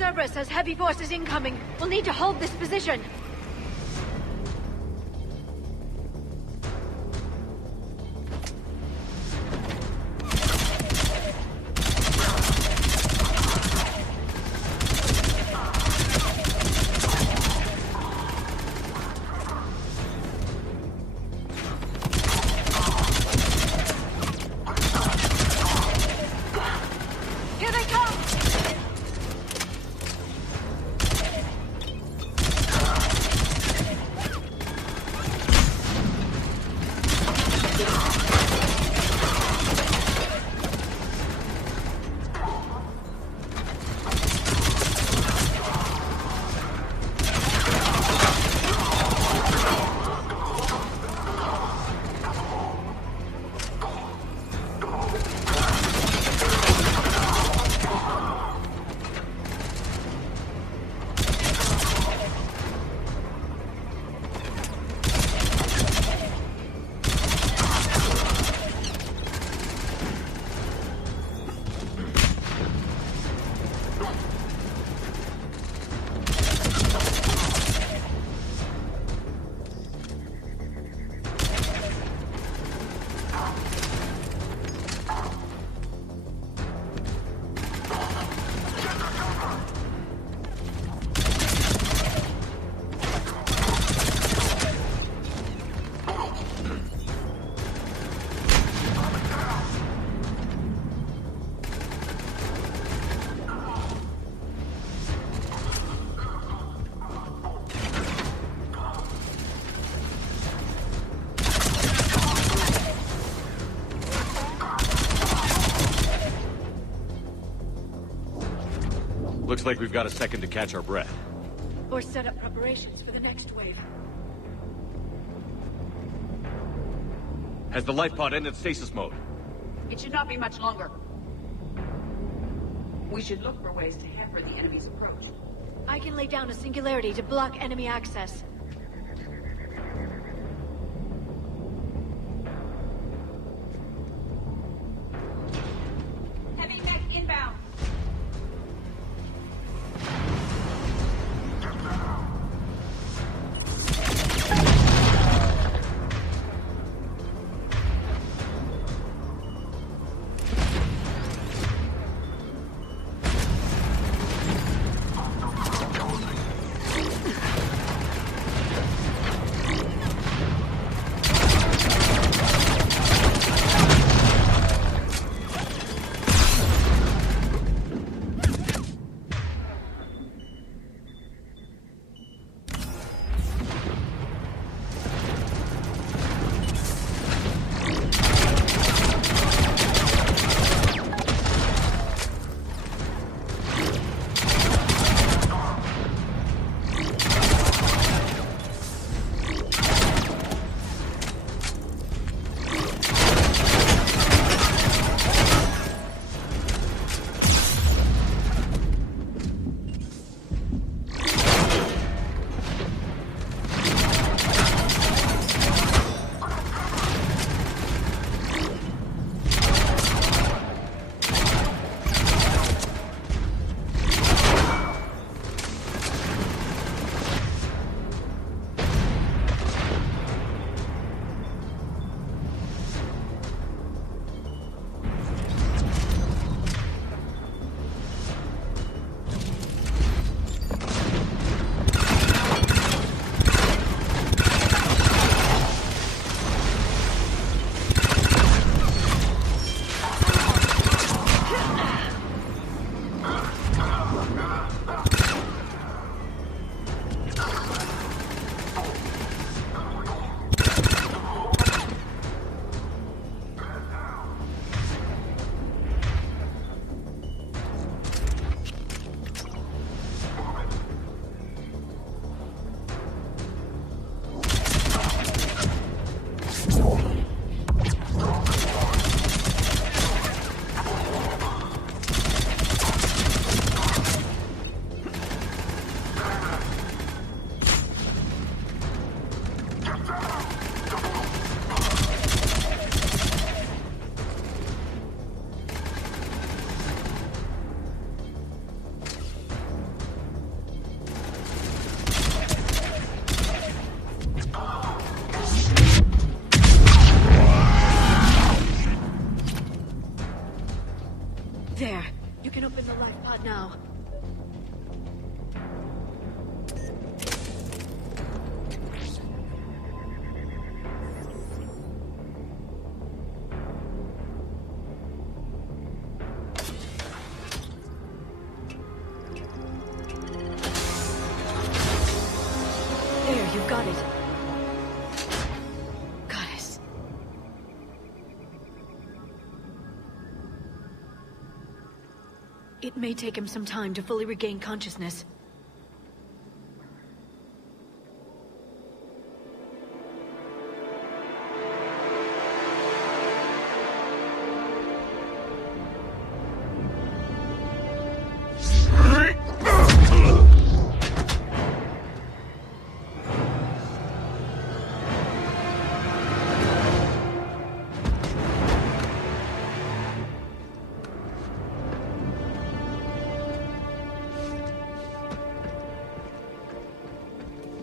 Cerberus has heavy forces incoming. We'll need to hold this position. Looks like we've got a second to catch our breath. Or set up preparations for the next wave. Has the life pod ended stasis mode? It should not be much longer. We should look for ways to hamper the enemy's approach. I can lay down a singularity to block enemy access. Heavy mech inbound. You can open the life pod now. There, you've got it. Goddess. It may take him some time to fully regain consciousness.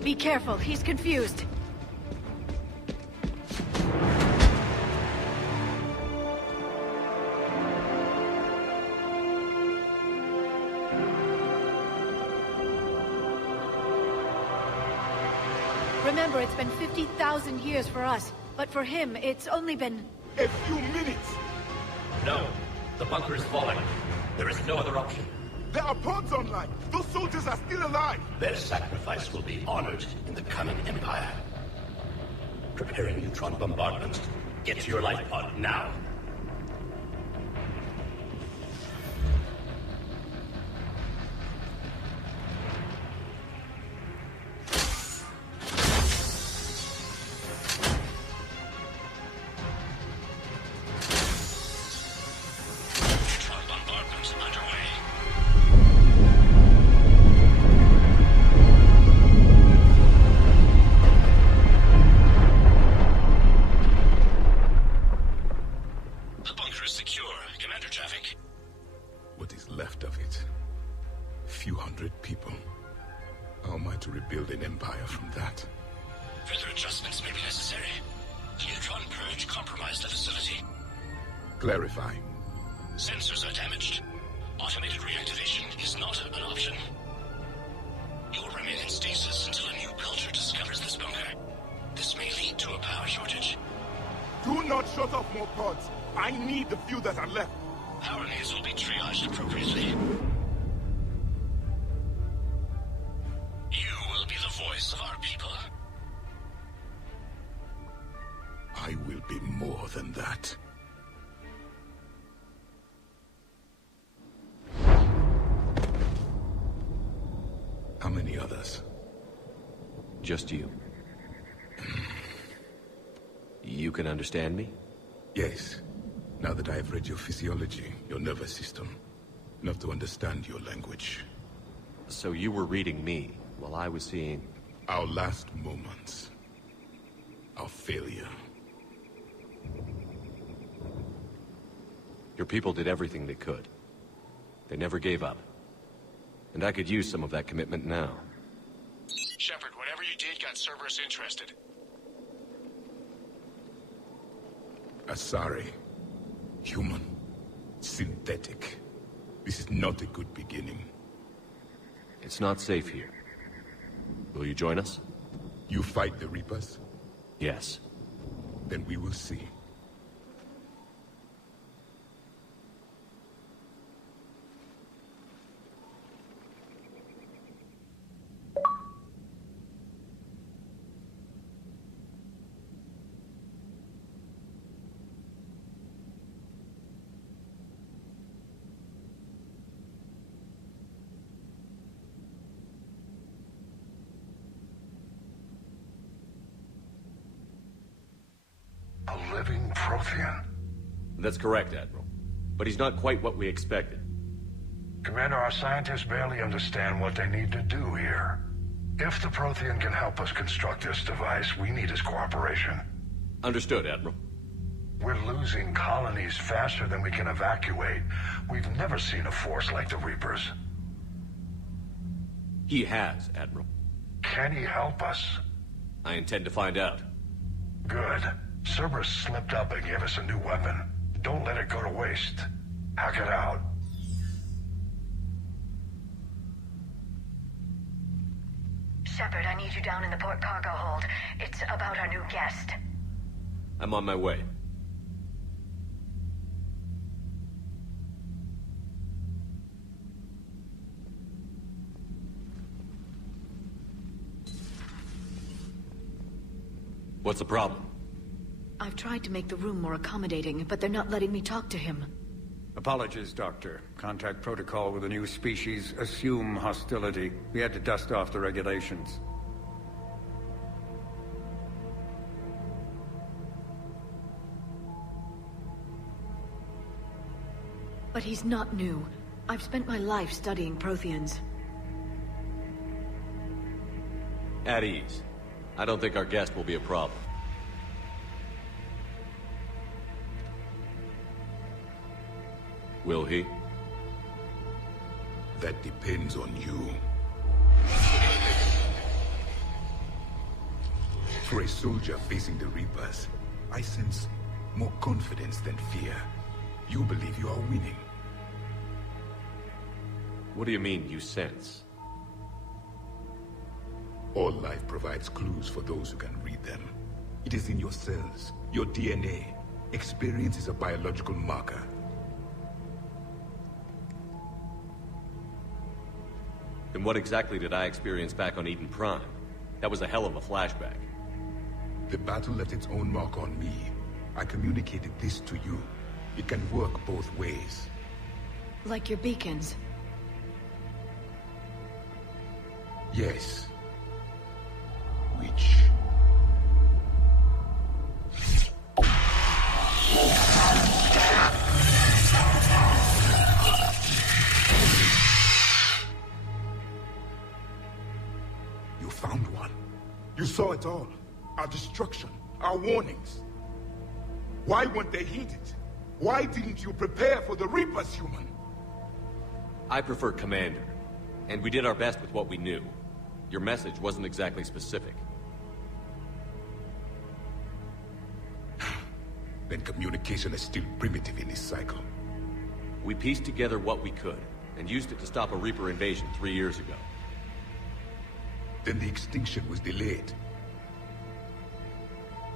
Be careful, he's confused. Remember, it's been 50,000 years for us, but for him, it's only been... A few minutes! No, the bunker is falling. There is no other option. There are pods online! Those soldiers are still alive! Their sacrifice will be honored in the coming Empire. Preparing neutron bombardment. Get to your life pod now. Neutron bombardment underway. The bunker is secure. Commander traffic. What is left of it? A few hundred people. How am I to rebuild an empire from that? Further adjustments may be necessary. The neutron purge compromised the facility. Clarify. Sensors are damaged. Automated reactivation is not an option. You will remain in stasis until a new culture discovers this bunker. This may lead to a power shortage. Do not shut off more pods! I need the few that are left! Power needs will be triaged appropriately. You will be the voice of our people. I will be more than that. How many others? Just you. You can understand me? Yes. Now that I have read your physiology, your nervous system, enough to understand your language. So you were reading me while I was seeing... Our last moments. Our failure. Your people did everything they could. They never gave up. And I could use some of that commitment now. Shepard, whatever you did got Cerberus interested. Asari. Human. Synthetic. This is not a good beginning. It's not safe here. Will you join us? You fight the Reapers? Yes. Then we will see. A living Prothean. That's correct, Admiral. But he's not quite what we expected. Commander, our scientists barely understand what they need to do here. If the Prothean can help us construct this device, we need his cooperation. Understood, Admiral. We're losing colonies faster than we can evacuate. We've never seen a force like the Reapers. He has, Admiral. Can he help us? I intend to find out. Good. Cerberus slipped up and gave us a new weapon. Don't let it go to waste. Hack it out. Shepard, I need you down in the port cargo hold. It's about our new guest. I'm on my way. What's the problem? I've tried to make the room more accommodating, but they're not letting me talk to him. Apologies, Doctor. Contact protocol with a new species. Assume hostility. We had to dust off the regulations. But he's not new. I've spent my life studying Protheans. At ease. I don't think our guest will be a problem. Will he? That depends on you. For a soldier facing the Reapers, I sense more confidence than fear. You believe you are winning. What do you mean, you sense? All life provides clues for those who can read them. It is in your cells, your DNA. Experience is a biological marker. Then what exactly did I experience back on Eden Prime? That was a hell of a flashback. The battle left its own mark on me. I communicated this to you. It can work both ways. Like your beacons. Yes. Which... You found one. You saw it all. Our destruction, our warnings. Why weren't they heeded? Why didn't you prepare for the Reapers, human? I prefer Commander. And we did our best with what we knew. Your message wasn't exactly specific. Then communication is still primitive in this cycle. We pieced together what we could, and used it to stop a Reaper invasion 3 years ago. Then the extinction was delayed.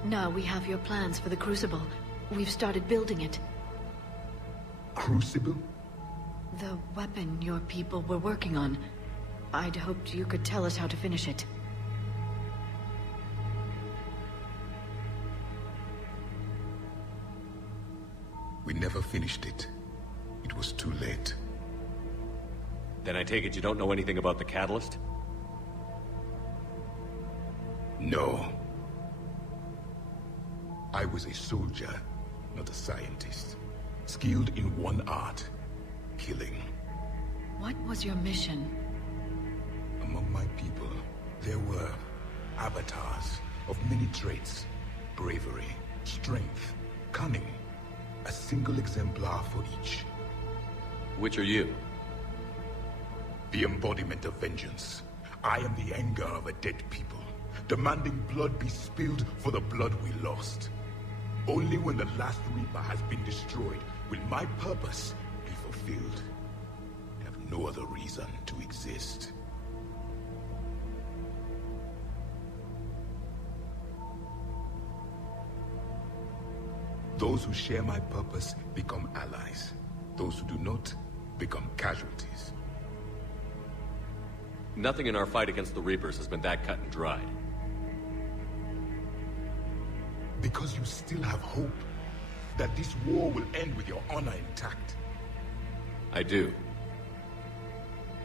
Now we have your plans for the Crucible. We've started building it. Crucible? The weapon your people were working on. I'd hoped you could tell us how to finish it. We never finished it. It was too late. Then I take it you don't know anything about the catalyst? No. I was a soldier, not a scientist. Skilled in one art. Killing. What was your mission? Among my people, there were avatars of many traits. Bravery, strength, cunning. A single exemplar for each. Which are you? The embodiment of vengeance. I am the anger of a dead people, demanding blood be spilled for the blood we lost. Only when the last Reaper has been destroyed will my purpose be fulfilled. I have no other reason to exist. Those who share my purpose become allies. Those who do not become casualties. Nothing in our fight against the Reapers has been that cut and dried. Because you still have hope that this war will end with your honor intact. I do.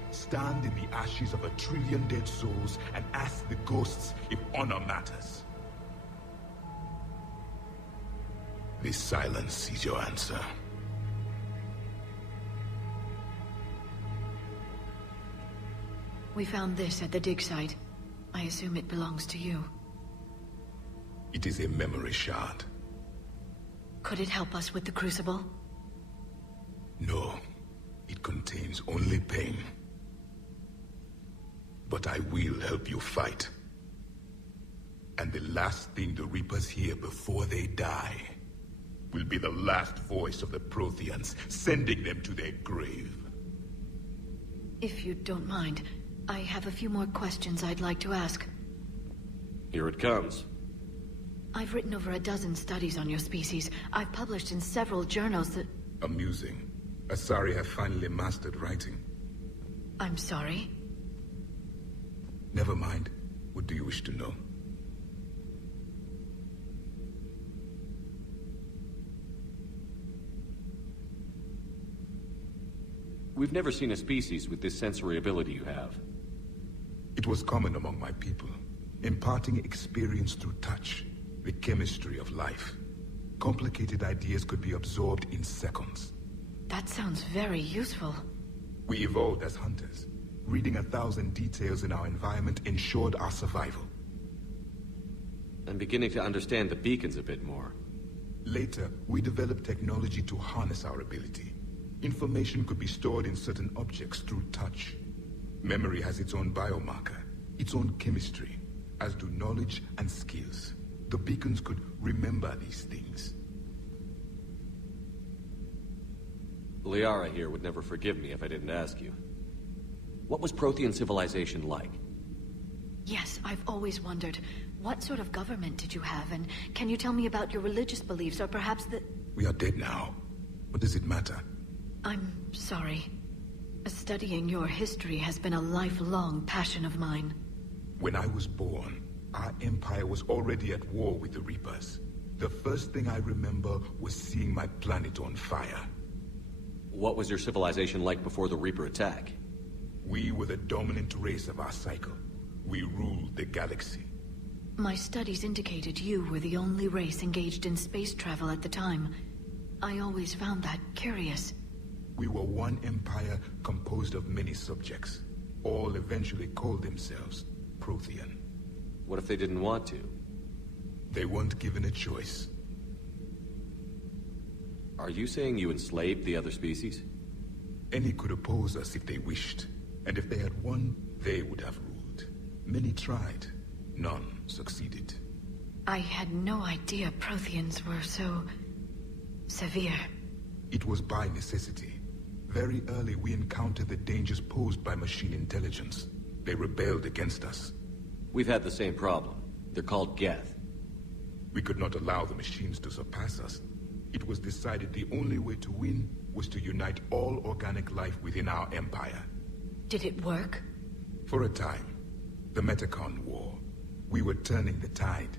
Stand in the ashes of 1 trillion dead souls and ask the ghosts if honor matters. This silence is your answer. We found this at the dig site. I assume it belongs to you. It is a memory shard. Could it help us with the Crucible? No. It contains only pain. But I will help you fight. And the last thing the Reapers hear before they die will be the last voice of the Protheans, sending them to their grave. If you don't mind, I have a few more questions I'd like to ask. Here it comes. I've written over a dozen studies on your species. I've published in several journals that... Amusing. Asari have finally mastered writing. I'm sorry? Never mind. What do you wish to know? We've never seen a species with this sensory ability you have. It was common among my people, imparting experience through touch, the chemistry of life. Complicated ideas could be absorbed in seconds. That sounds very useful. We evolved as hunters. Reading 1,000 details in our environment ensured our survival. I'm beginning to understand the beacons a bit more. Later, we developed technology to harness our ability. Information could be stored in certain objects through touch. Memory has its own biomarker, its own chemistry, as do knowledge and skills. The beacons could remember these things. Liara here would never forgive me if I didn't ask you. What was Prothean civilization like? Yes, I've always wondered. What sort of government did you have, and can you tell me about your religious beliefs, or perhaps the... We are dead now. What does it matter? I'm sorry. Studying your history has been a lifelong passion of mine. When I was born, our empire was already at war with the Reapers. The first thing I remember was seeing my planet on fire. What was your civilization like before the Reaper attack? We were the dominant race of our cycle. We ruled the galaxy. My studies indicated you were the only race engaged in space travel at the time. I always found that curious. We were one empire composed of many subjects. All eventually called themselves Prothean. What if they didn't want to? They weren't given a choice. Are you saying you enslaved the other species? Any could oppose us if they wished. And if they had won, they would have ruled. Many tried. None succeeded. I had no idea Protheans were so... severe. It was by necessity. Very early we encountered the dangers posed by machine intelligence. They rebelled against us. We've had the same problem. They're called Geth. We could not allow the machines to surpass us. It was decided the only way to win was to unite all organic life within our empire. Did it work? For a time. The Metacon War. We were turning the tide.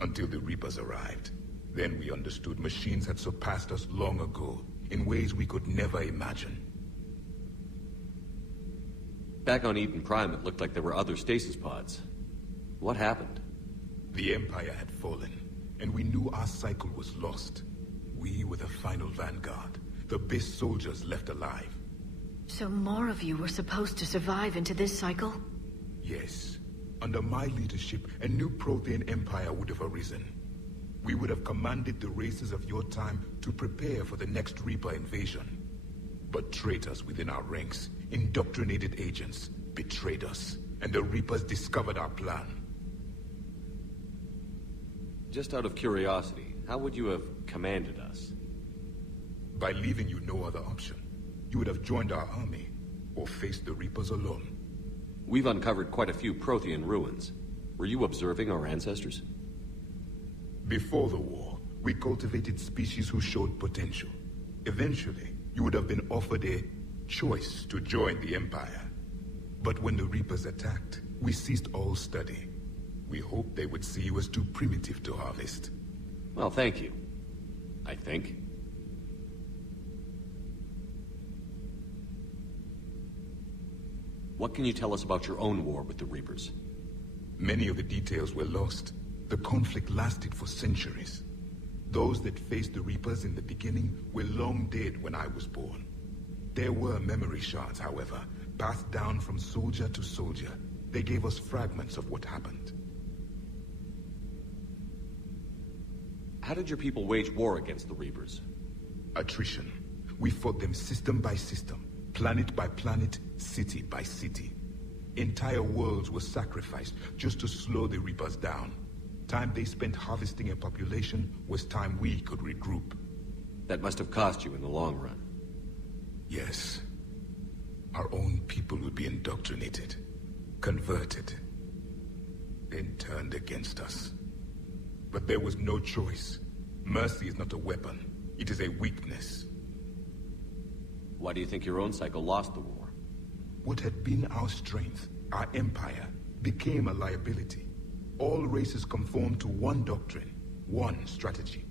Until the Reapers arrived. Then we understood machines had surpassed us long ago, in ways we could never imagine. Back on Eden Prime, it looked like there were other stasis pods. What happened? The Empire had fallen, and we knew our cycle was lost. We were the final vanguard, the best soldiers left alive. So more of you were supposed to survive into this cycle? Yes. Under my leadership, a new Prothean Empire would have arisen. We would have commanded the races of your time to prepare for the next Reaper invasion. But traitors within our ranks, indoctrinated agents, betrayed us, and the Reapers discovered our plan. Just out of curiosity, how would you have commanded us? By leaving you no other option. You would have joined our army, or faced the Reapers alone. We've uncovered quite a few Prothean ruins. Were you observing our ancestors? Before the war, we cultivated species who showed potential. Eventually, you would have been offered a choice to join the Empire. But when the Reapers attacked, we ceased all study. We hoped they would see you as too primitive to harvest. Well, thank you. I think. What can you tell us about your own war with the Reapers? Many of the details were lost. The conflict lasted for centuries. Those that faced the Reapers in the beginning were long dead when I was born. There were memory shards, however, passed down from soldier to soldier. They gave us fragments of what happened. How did your people wage war against the Reapers? Attrition. We fought them system by system, planet by planet, city by city. Entire worlds were sacrificed just to slow the Reapers down. Time they spent harvesting a population was time we could regroup. That must have cost you in the long run. Yes. Our own people would be indoctrinated. converted, then turned against us. But there was no choice. Mercy is not a weapon. It is a weakness. Why do you think your own cycle lost the war? What had been our strength, our empire, became a liability. All races conformed to one doctrine, one strategy.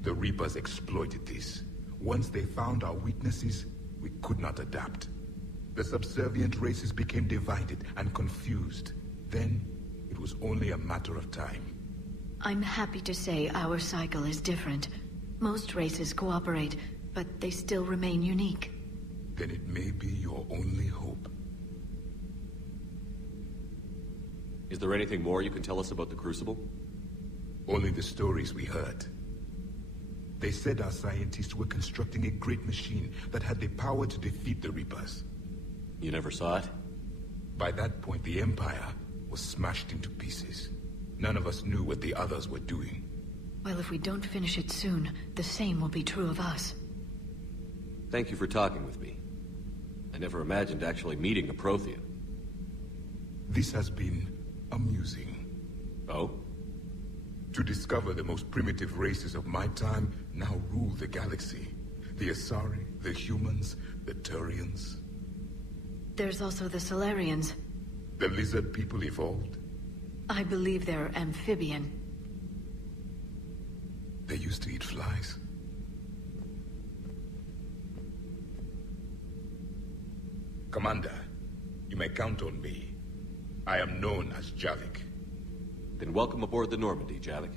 The Reapers exploited this. Once they found our weaknesses, we could not adapt. The subservient races became divided and confused. Then, it was only a matter of time. I'm happy to say our cycle is different. Most races cooperate, but they still remain unique. Then it may be your only hope. Is there anything more you can tell us about the Crucible? Only the stories we heard. They said our scientists were constructing a great machine that had the power to defeat the Reapers. You never saw it? By that point, the Empire was smashed into pieces. None of us knew what the others were doing. Well, if we don't finish it soon, the same will be true of us. Thank you for talking with me. I never imagined actually meeting a Prothean. This has been amusing. Oh? To discover the most primitive races of my time now rule the galaxy. The Asari, the humans, the Turians. There's also the Solarians. The lizard people evolved. I believe they're amphibian. They used to eat flies. Commander, you may count on me. I am known as Javik. Then welcome aboard the Normandy, Javik.